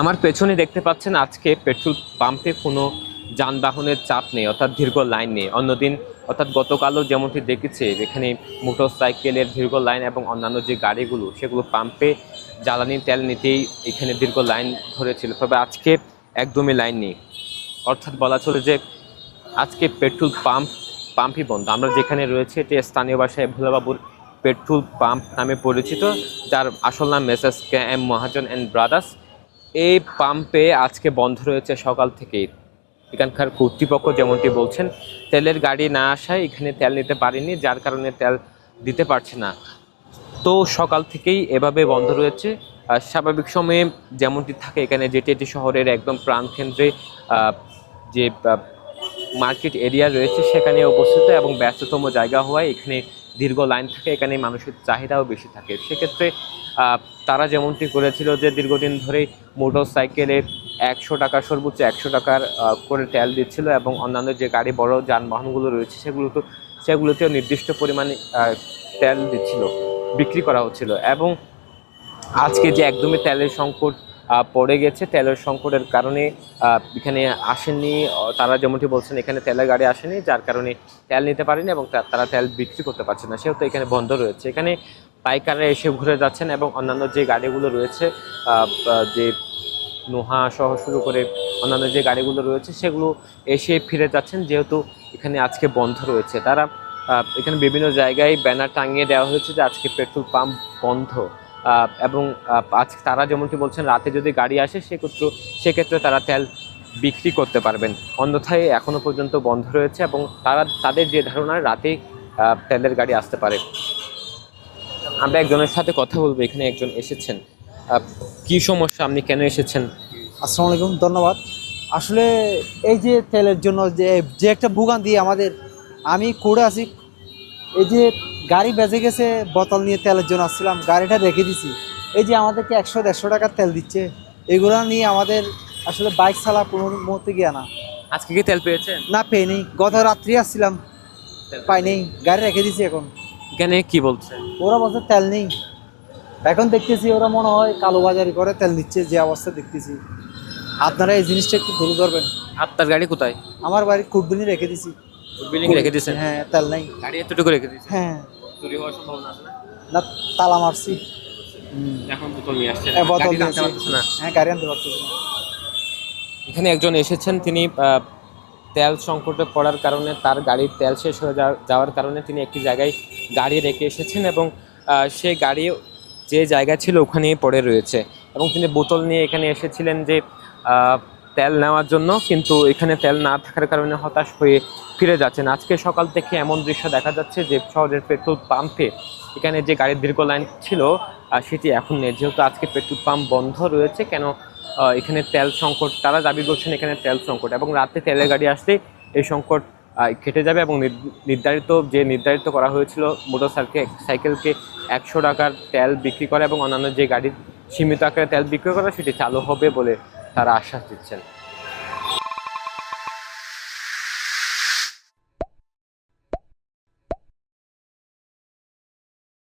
আমার পেছনে দেখতে পাচ্ছেন আজকে পেট্রোল পাম্পে কোনো যানবাহনের চাপ নেই, অর্থাৎ দীর্ঘ লাইন নেই। অন্যদিন অর্থাৎ গতকালও যেমনটি দেখেছে এখানে মোটর সাইকেলের দীর্ঘ লাইন এবং অন্যান্য যে গাড়িগুলো সেগুলো পাম্পে জ্বালানি তেল নিতেই এখানে দীর্ঘ লাইন ধরেছিল, তবে আজকে একদমই লাইন নেই। অর্থাৎ বলা চলে যে আজকে পেট্রোল পাম্পই বন্ধ। আমরা যেখানে রয়েছে এটি স্থানীয় ভাষায় ভোলাবাবুর পেট্রোল পাম্প নামে পরিচিত, যার আসল নাম Messrs K M Mahajan and brothers. এই পাম্পে আজকে বন্ধ রয়েছে সকাল থেকেই। এখানকার কর্তৃপক্ষ যেমনটি বলছেন, তেলের গাড়ি না আসায় এখানে তেল নিতে পারেনি, যার কারণে তেল দিতে পারছে না। তো সকাল থেকেই এভাবে বন্ধ রয়েছে। স্বাভাবিক সময়ে যেমনটি থাকে এখানে, যেটি এটি শহরের একদম প্রাণকেন্দ্রে যে মার্কেট এরিয়া রয়েছে সেখানে অবস্থিত এবং ব্যস্ততম জায়গা হওয়ায় এখানে দীর্ঘ লাইন থাকে, এখানে মানুষের চাহিদাও বেশি থাকে। সেক্ষেত্রে তারা যেমনটি করেছিল যে দীর্ঘদিন ধরে মোটর সাইকেলে 100 টাকা, সর্বোচ্চ 100 টাকার করে তেল দিচ্ছিল এবং অন্যান্য যে গাড়ি বড় যানবাহনগুলো রয়েছে সেগুলোতেও নির্দিষ্ট পরিমাণে তেল দিচ্ছিল, বিক্রি করা হচ্ছিল। এবং আজকে যে একদমই তেলের সংকট পড়ে গেছে, তেলের সংকটের কারণে এখানে আসেনি, তারা যেমনটি বলছেন এখানে তেলের গাড়ি আসেনি, যার কারণে তেল নিতে পারেনি এবং তারা তেল বিক্রি করতে পারছে না, সেহেতু এখানে বন্ধ রয়েছে। এখানে পাইকাররা এসে ঘুরে যাচ্ছেন এবং অন্যান্য যে গাড়িগুলো রয়েছে, যে নোহা সহ শুরু করে অন্যান্য যে গাড়িগুলো রয়েছে সেগুলো এসে ফিরে যাচ্ছেন, যেহেতু এখানে আজকে বন্ধ রয়েছে। তারা এখানে বিভিন্ন জায়গায় ব্যানার টাঙিয়ে দেওয়া হয়েছে যে আজকে পেট্রোল পাম্প বন্ধ। এবং আজ তারা যেমনটি বলছেন রাতে যদি গাড়ি আসে সেক্ষেত্রে তারা তেল বিক্রি করতে পারবেন, অন্যথায় এখনো পর্যন্ত বন্ধ রয়েছে এবং তাদের যে ধারণা রাতে তেলের গাড়ি আসতে পারে। আমরা একজনের সাথে কথা বলবো, এখানে একজন এসেছেন। কি সমস্যা, আপনি কেন এসেছেন? আসসালামু আলাইকুম, ধন্যবাদ। আসলে এই যে তেলের জন্য যে যে একটা ভোগান্তি আমাদের, আমি করে আছি। এই যে গাড়ি বেজে গেছে, বোতল নিয়ে তেলের জন্য আসছিলাম, গাড়িটা রেখে দিছি। এই যে আমাদেরকে 100-150 টাকার তেল দিচ্ছে, এগুলো নিয়ে আমাদের আসলে বাইক চালা কোনো মুহূর্তে গিয়া না। আজকে কি তেল পেয়েছেন? না, পেয়ে গত রাত্রি আসছিলাম, পাই নেই, গাড়ি রেখে দিছি। এখন এখানে কি বলছে? ওরা বলছে তেল নেই। এখন দেখতেছি ওরা মনে হয় কালোবাজারি করে তেল দিচ্ছে, যে অবস্থা দেখতেছি। আপনারা এই জিনিসটা একটু ধরে ধরবেন। আপনার গাড়ি কোথায়? আমার বাড়ি কুটবিনি রেখে দিছি। বিল্ডিং রেখে দিয়েছেন? হ্যাঁ, তেল নাই। গাড়ি এতটুকু রেখে দিয়েছেন? হ্যাঁ। চুরি হওয়ার সম্ভাবনা আছে না? না, তালা মারছি। এখন বোতল নিয়ে আসছেন, বোতল গাড়ি টানতে নিয়েছি। পারতেছে না। হ্যাঁ, গাড়ি আনতে পারতেছি না। এখানে একজন এসেছেন, তিনি তেল সংকটে পড়ার কারণে তার গাড়ির তেল শেষ হয়ে যাওয়ার কারণে তিনি একটি জায়গায় গাড়ি রেখে এসেছেন এবং সেই গাড়ি যে জায়গা ছিল ওখানেই পড়ে রয়েছে এবং তিনি বোতল নিয়ে এখানে এসেছিলেন যে আহ, তেল নেওয়ার জন্য, কিন্তু এখানে তেল না থাকার কারণে হতাশ হয়ে ফিরে যাচ্ছেন। আজকে সকাল থেকে এমন দৃশ্য দেখা যাচ্ছে যে শহরের পেট্রোল পাম্পে এখানে যে গাড়ির দীর্ঘ লাইন ছিল সেটি এখন নেই, যেহেতু আজকে পেট্রোল পাম্প বন্ধ রয়েছে। কেন? এখানে তেল সংকট, তারা দাবি করছেন এখানে তেল সংকট, এবং রাতে তেলের গাড়ি আসলে এই সংকট কেটে যাবে এবং নির্ধারিত করা হয়েছিল মোটর সাইকেলকে 100 টাকার তেল বিক্রি করা এবং অন্যান্য যে গাড়ির সীমিত আকারে তেল বিক্রি করা সেটি চালু হবে বলে তারা আশ্বাস দিচ্ছেন।